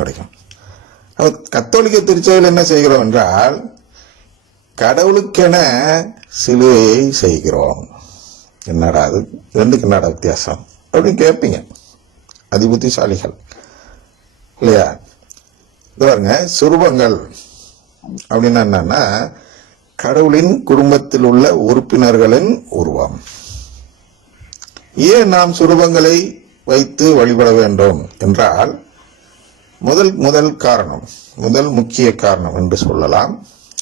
கிடைக்கும். கத்தோலிக்க திருச்சபையில் என்ன செய்கிறோம் என்றால் கடவுளுக்கென சிலுவையை செய்கிறோம். என்னடா அது, ரெண்டுக்கு என்னடா வித்தியாசம் அப்படின்னு கேட்பீங்க அதிபுத்திசாலிகள் இல்லையா? இது பாருங்க, சுரூபங்கள் அப்படின்னா என்னன்னா கடவுளின் குடும்பத்தில் உள்ள உறுப்பினர்களின் உருவம். ஏன் நாம் சுரூபங்களை வைத்து வழிபட வேண்டும் என்றால் முதல் முக்கிய காரணம் என்று சொல்லலாம்.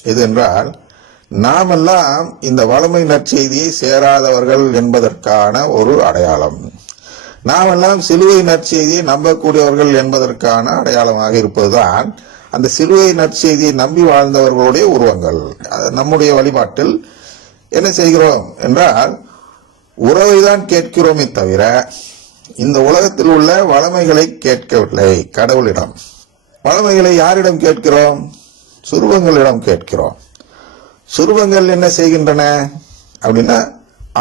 இது என்றால் நாமெல்லாம் இந்த வளமை நற்செய்தியை சேராதவர்கள் என்பதற்கான ஒரு அடையாளம். நாமெல்லாம் சிலுவை நற்செய்தியை நம்பக்கூடியவர்கள் என்பதற்கான அடையாளமாக இருப்பதுதான் அந்த சிலுவை நற்செய்தியை நம்பி வாழ்ந்தவர்களுடைய உருவங்கள். நம்முடைய வழிபாட்டில் என்ன செய்கிறோம் என்றால் உறவைதான் கேட்கிறோமே தவிர இந்த உலகத்தில் உள்ள வளமைகளை கேட்கவில்லை. கடவுளிடம் வளமைகளை யாரிடம் கேட்கிறோம்? சுரூபங்களிடம் கேட்கிறோம். சுரூபங்கள் என்ன செய்கின்றன அப்படின்னா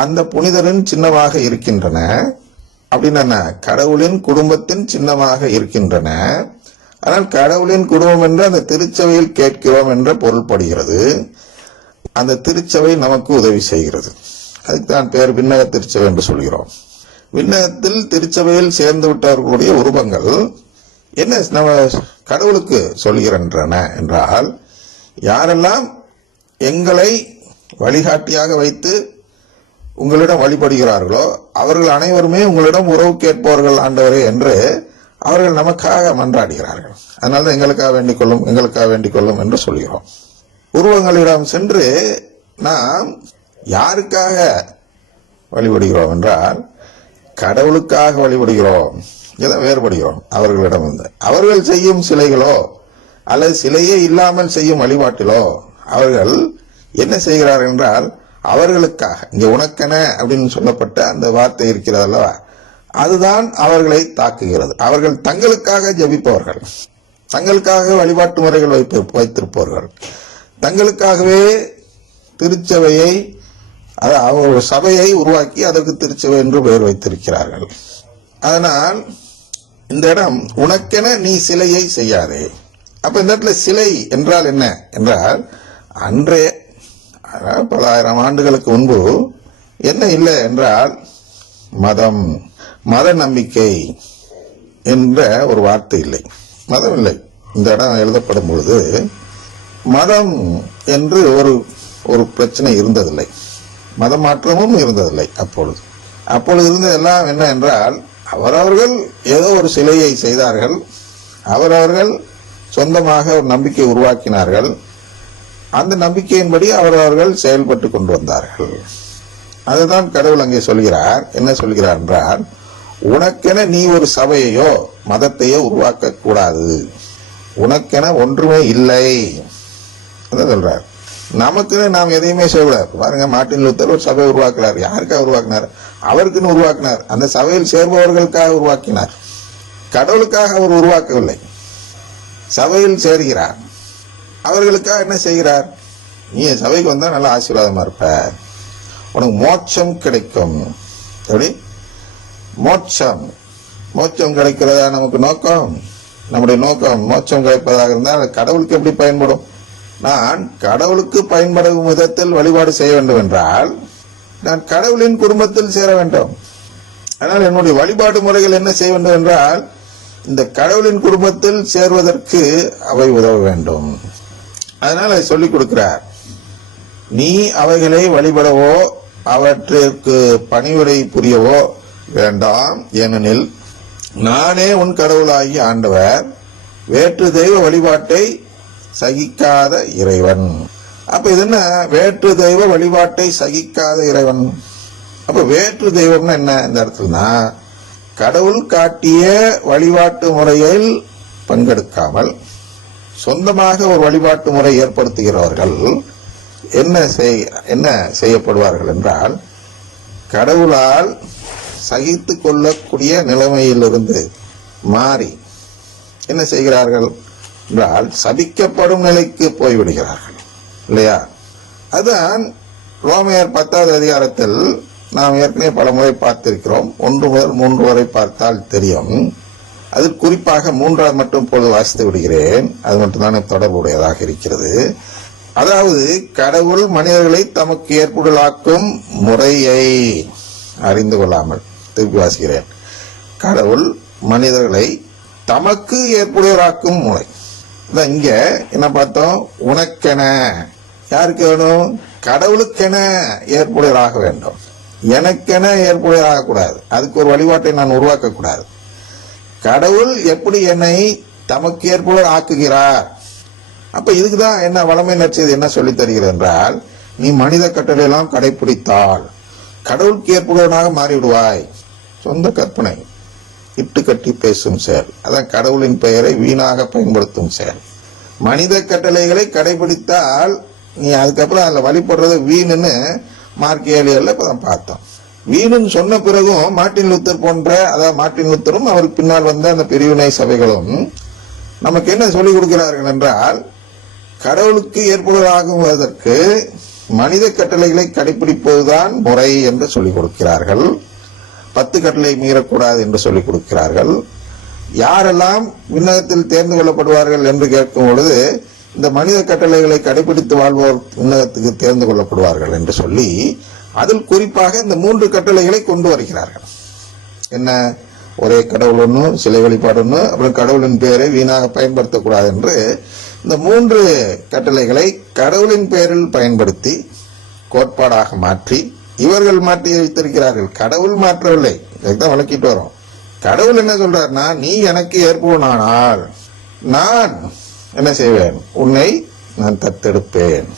அந்த புனிதரின் சின்னமாக இருக்கின்றன. அப்படின்னா கடவுளின் குடும்பத்தின் சின்னமாக இருக்கின்றன. ஆனால் கடவுளின் குடும்பம் என்று அந்த திருச்சபையில் கேட்கிறோம் என்ற பொருள்படுகிறது. அந்த திருச்சபை நமக்கு உதவி செய்கிறது. அதுக்கு தான் பேர் விண்ணக திருச்சபை என்று சொல்கிறோம். விண்ணகத்தில் திருச்சபையில் சேர்ந்து விட்டவர்களுடைய உருவங்கள் என்ன நம்ம கடவுளுக்கு சொல்கிறன்றன என்றால் யாரெல்லாம் எங்களை வழிகாட்டியாக வைத்து உங்களிடம் வழிபடுகிறார்களோ அவர்கள் அனைவருமே உங்களிடம் உறவு கேட்பவர்கள் ஆண்டவரே என்று அவர்கள் நமக்காக மன்றாடுகிறார்கள். அதனால எங்களுக்காக வேண்டிக் கொள்ளும் என்று சொல்கிறோம். உருவங்களிடம் சென்று நாம் யாருக்காக வழிபடுகிறோம் என்றால் கடவுளுக்காக வழிபடுகிறோம். இதான் வேறுபடுகிறோம் அவர்களிடம் இருந்து. அவர்கள் செய்யும் சிலைகளோ அல்லது சிலையே இல்லாமல் செய்யும் வழிபாட்டிலோ அவர்கள் என்ன செய்கிறார்கள் என்றால் அவர்களுக்காக, இங்க உனக்கென அப்படின்னு சொல்லப்பட்ட அந்த வார்த்தை இருக்கிறது அல்லவா, அதுதான் அவர்களை தாக்குகிறது. அவர்கள் தங்களுக்காக ஜபிப்பவர்கள், தங்களுக்காக வழிபாட்டு முறைகள் வைத்திருப்பவர்கள், தங்களுக்காகவே திருச்சபையை ஒரு சபையை உருவாக்கி அதற்கு திருச்சபை என்று பெயர் வைத்திருக்கிறார்கள். அதனால் இந்த இடம் உனக்கென நீ சிலையை செய்யாதே. அப்ப இந்த இடத்துல சிலை என்றால் என்ன என்றால் அன்றே பல ஆயிரம் ஆண்டுகளுக்கு முன்பு என்ன இல்லை என்றால் மத நம்பிக்கை என்ற ஒரு வார்த்தை இல்லை, மதம் இல்லை. இந்த இடம் எழுதப்படும் பொழுது மதம் என்று ஒரு பிரச்சனை இருந்ததில்லை, மத மாற்றமும் இருந்ததில்லை. அப்பொழுது இருந்ததெல்லாம் என்ன என்றால் அவரவர்கள் ஏதோ ஒரு சிலையை செய்தார்கள், அவரவர்கள் சொந்தமாக ஒரு நம்பிக்கை உருவாக்கினார்கள், அந்த நம்பிக்கையின்படி அவரவர்கள் செயல்பட்டு கொண்டு வந்தார்கள். அதுதான் கடவுள் அங்கே சொல்கிறார். என்ன சொல்கிறார் என்றால் உனக்கென நீ ஒரு சபையையோ மதத்தையோ உருவாக்க கூடாது, உனக்கென ஒன்றுமே இல்லை சொல்றார். நமக்குன்னு நாம் எதையுமே செய்யக்கூடாது. பாருங்க, மார்ட்டின் லூத்தர் ஒரு சபை உருவாக்குறார். யாருக்காக உருவாக்கினார்? அவருக்குன்னு உருவாக்கினார். அந்த சபையில் சேர்பவர்களுக்காக உருவாக்கினார். கடவுளுக்காக அவர் உருவாக்கவில்லை. சபையில் சேர்கிறார். அவர்களுக்காக என்ன செய்கிறார்? நீ சபைக்கு வந்தா நல்ல ஆசீர்வாதமா இருப்ப, உனக்கு மோட்சம் கிடைக்கும். எப்படி மோட்சம் கிடைக்கிறதா நமக்கு நோக்கம்? நம்முடைய நோக்கம் மோட்சம் கிடைப்பதாக இருந்தால் கடவுளுக்கு எப்படி பயன்படும்? நான் கடவுளுக்கு பயன்படும் விதத்தில் வழிபாடு செய்ய வேண்டும் என்றால் நான் கடவுளின் குடும்பத்தில் சேர வேண்டும். ஆனால் என்னுடைய வழிபாடு முறைகள் என்ன செய்ய வேண்டும் என்றால் இந்த கடவுளின் குடும்பத்தில் சேர்வதற்கு அவை உதவ வேண்டும். அதனால் அதை சொல்லிக் கொடுக்கிறார். நீ அவைகளை வழிபடவோ அவற்றிற்கு பணிவிடை புரியவோ வேண்டாம், ஏனெனில் நானே உன் கடவுளாகி ஆண்டவர், வேற்று தெய்வ வழிபாட்டை சகிக்காத இறைவன். அப்ப இது என்ன? வேற்று தெய்வ வழிபாட்டை சகிக்காத இறைவன். அப்ப வேற்று தெய்வம்னா என்ன? இந்த இடத்துலனா கடவுள் காட்டிய வழிபாட்டு முறையில் பங்கெடுக்காமல் சொந்தமாக ஒரு வழிபாட்டு முறை ஏற்படுத்துகிறவர்கள் என்ன செய்யப்படுவார்கள் என்றால் கடவுளால் சகித்து கொள்ளக்கூடிய நிலைமையிலிருந்து மாறி என்ன செய்கிறார்கள் என்றால் சபிக்கப்படும் நிலைக்கு போய்விடுகிறார்கள் இல்லையா? அதுதான் ரோமையர் 10வது அதிகாரத்தில் நாம் ஏற்கனவே பல முறை பார்த்திருக்கிறோம். 1 முதல் 3 வரை பார்த்தால் தெரியும். அதில் குறிப்பாக 3வது மட்டும் இப்பொழுது வாசித்து விடுகிறேன். அது மட்டும்தான் தொடர்புடையதாக இருக்கிறது. அதாவது கடவுள் மனிதர்களை தமக்கு ஏற்புடலாக்கும் முறையை அறிந்து கொள்ளாமல். திருப்பி வாசிக்கிறேன். கடவுள் மனிதர்களை தமக்கு ஏற்புடையவராக்கும் முறை. இங்க என்ன பார்த்தோம்? உனக்கென, யாருக்கு வேணும்? கடவுளுக்கென ஏற்புடையவராக வேண்டும். எனக்கென ஏற்புடையவராக கூடாது. அதுக்கு ஒரு வழிபாட்டை நான் உருவாக்க கூடாது. கடவுள் எப்படி என்னை தமக்கு ஏற்புடையவர் ஆக்குகிறார். அப்ப இதுக்குதான் என்ன வளமை நற்செய்தி என்ன சொல்லி தருகிறது என்றால், நீ மனித கட்டளையெல்லாம் கடைபிடித்தால் கடவுளுக்கு ஏற்புடையவனாக மாறிவிடுவாய். சொந்த கற்பனை, இட்டு கட்டி பேசும் செயல், அதான் கடவுளின் பெயரை வீணாக பயன்படுத்தும் செயல். மனித கட்டளைகளை கடைபிடித்தால் நீ அதுக்கப்புறம் அதுல வழிபடுறது வீணுன்னு மார்க் 7:7 இப்பதான் பார்த்தோம். வீணுன்னு சொன்ன பிறகும் மார்ட்டின் லூத்தர் போன்ற, அதாவது மார்ட்டின் லூத்தரும் அவருக்கு பின்னால் வந்த அந்த பிரிவினை சபைகளும் நமக்கு என்ன சொல்லிக் கொடுக்கிறார்கள் என்றால், கடவுளுக்கு ஏற்புடையவராகுவதற்கு மனித கட்டளைகளை கடைபிடிப்பதுதான் முறை என்று சொல்லிக் கொடுக்கிறார்கள். 10 கட்டளை மீறக்கூடாது என்று சொல்லிக் கொடுக்கிறார்கள். யாரெல்லாம் விண்ணகத்தில் தேர்ந்து கொள்ளப்படுவார்கள் என்று கேட்கும் பொழுது, இந்த மனித கட்டளைகளை கடைபிடித்து வாழ்வோர் விண்ணகத்துக்கு தேர்ந்து கொள்ளப்படுவார்கள் என்று சொல்லி, அதில் குறிப்பாக இந்த 3 கட்டளைகளை கொண்டு வருகிறார்கள். என்ன? ஒரே கடவுள் ஒன்று, சிலை வழிபாடு ஒன்று, அப்புறம் கடவுளின் பெயரை வீணாக பயன்படுத்தக்கூடாது என்று இந்த 3 கட்டளைகளை கடவுளின் பெயரில் பயன்படுத்தி கோட்பாடாக மாற்றி இவர்கள் மாற்றி வைத்திருக்கிறார்கள். கடவுள் மாற்றவில்லை. இதுதான் விளக்கிட்டு வரோம். கடவுள் என்ன சொல்றாருன்னா, நீ எனக்கு ஏற்புவனானால் நான் என்ன செய்வேன்? உன்னை நான் தத்தெடுப்பேன்.